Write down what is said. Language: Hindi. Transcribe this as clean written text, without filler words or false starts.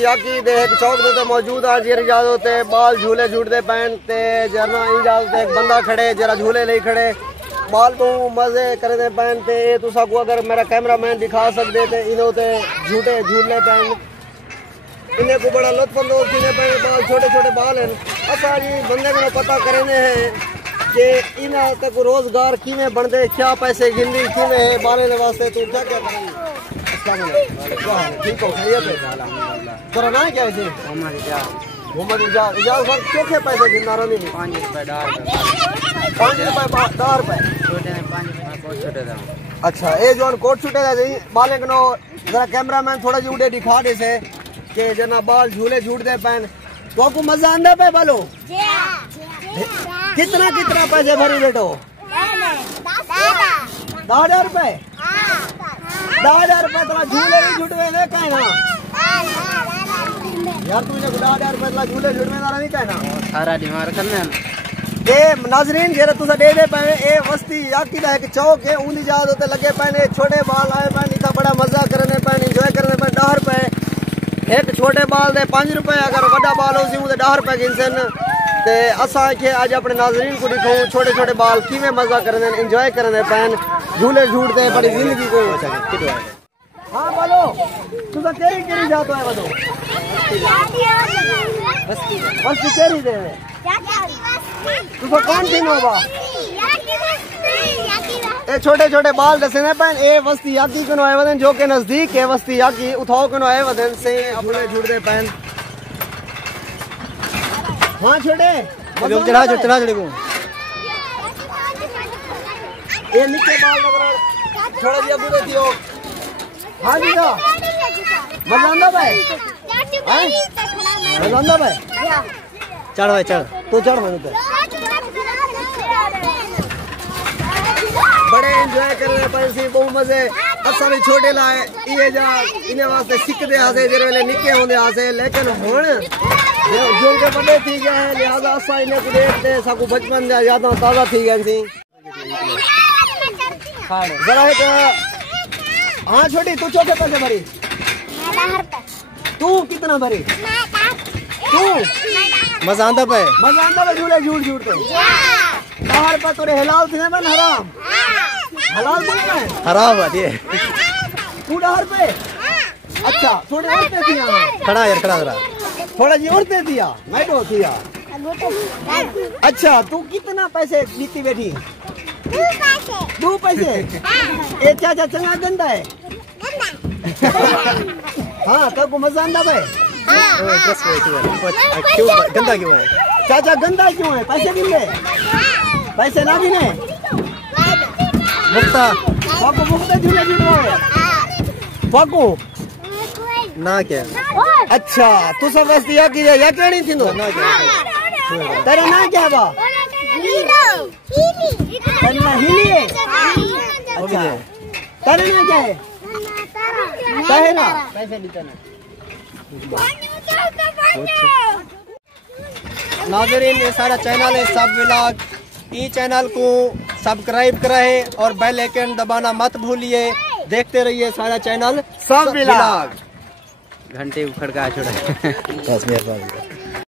वस्ती आकी दे एक चौक दे मौजूद आ जेर इजाजत होते बाल झूले झूटते पैन ते जरना इजाजत एक बंदा खड़े जरा झूले ले खड़े बाल बहु मजे करते पैन ते तुसा को अगर मेरा कैमरामैन दिखा सकते थे इन्हों ते झूठे झूले पैन इन्हें को बड़ा लुत्फ अंदोज थीने पैन बाल छोटे छोटे बाल हैं असा जी बंदे को पता करने हैं कि इन्हें तक रोजगार किमें बनते क्या पैसे गिनती किमें है बाले वास्ते तू क्या क्या करेंगे ठीक हो खैरियत है तेरा नाम क्या है मोहम्मद इजाज सर कितने पैसे गिनना रही 5 रुपए डार 5 रुपए डार पे छोटे में 5 रुपए बहुत छोटे था। अच्छा ये जो कोट छूटे था बाले कनो जरा कैमरामैन थोड़ा जी उड़े दिखा दे से कि जना बाल झूले झूटते पैन तो आपको मजा आंदा पे बालो कितना कितना पैसे भरी बेटो 10,000 रुपए 10,000 रुपए तेरा झूले भी झूठवे नहीं कहना यार तुझे 10,000 रुपए तेरा झूले झूठवे नहीं कहना सारा दिमाग करना ए नाजरीन जेरा तुसा दे पे ए वस्ती याकी दा एक चौक है उन्हीं जाद होते लगे पैने छोटे बाल आए पैन इतना बड़ा मजा करने पैन एंजॉय करने पैन 10 रुपए एक छोटे बाल दे 5 रुपए अगर बड़ा बाल हो सी 10 रुपए गिनसन ते असा के आज अपने नाजरीन को दिखाऊं छोटे छोटे बाल किवें मजा करने एंजॉय करने पैन झूले झूटते बड़ी जिंदगी को हाँ बोलो तुसा केरी केरी जातो है बतो बस्ती केरी दे तुसा कौन सी नोबा ए छोटे छोटे बाल दसे ने पैन ए वस्ती याकी कनो आए वदन जो के नजदीक है वस्ती याकी उठाओ कनो आए वदन से अपने झूठते पैन हाँ छोटे चढ़ा चढ़े को ये निके बाल वगैरह थोड़ा जी अबू दियो हाँ जी का मजांदा भाई मजांदा भाई चढ़ भाई चढ़ तो चढ़ मैं तो बड़े एंजॉय कर रहे पैसे बहुत मजे असा भी छोटे लाए ये जा इन्हें वास्ते सीखते आसे जेरे वेले निके होंदे आसे लेकिन हुन जो के बड़े थी गए हैं लिहाजा असा इन्हें को देखते सबको बचपन दा यादां ताजा थी गई सी जरा एक हाँ छोटी तू चौके पैसे भरी तू कितना भरी तू मजा आंदा पे झूले झूठ झूठ पे 10 रुपए तोरे हलाल थे बन हराम हलाल थे ना हराम है ये तू 10 रुपए अच्छा थोड़े और पे दिया खड़ा यार खड़ा जरा थोड़ा जी और पे दिया मैं तो दिया अच्छा तू कितना पैसे जीती बैठी 2 पैसे ए चाचा चंगा गंदा है हाँ तो को मजा आंदा भाई क्यों गंदा क्यों है चाचा गंदा क्यों है पैसे गिने पैसे ना गिने मुक्ता पाको मुक्ता झूले झूलवाए पाको ना क्या अच्छा तू सब वस्ती या की या केड़ी थी नो ना क्या तेरा ना क्या बा तेरा हिली है अच्छा तेरा ना क्या है तेरा पैसे देना नाज़रीन ये सारा चैनल है सब व्लॉग ई चैनल को सब्सक्राइब कराएं और बेल आइकन दबाना मत भूलिए देखते रहिए सारा चैनल सब व्लॉग घंटे खड़का छोड़ा 10 मिनट बाद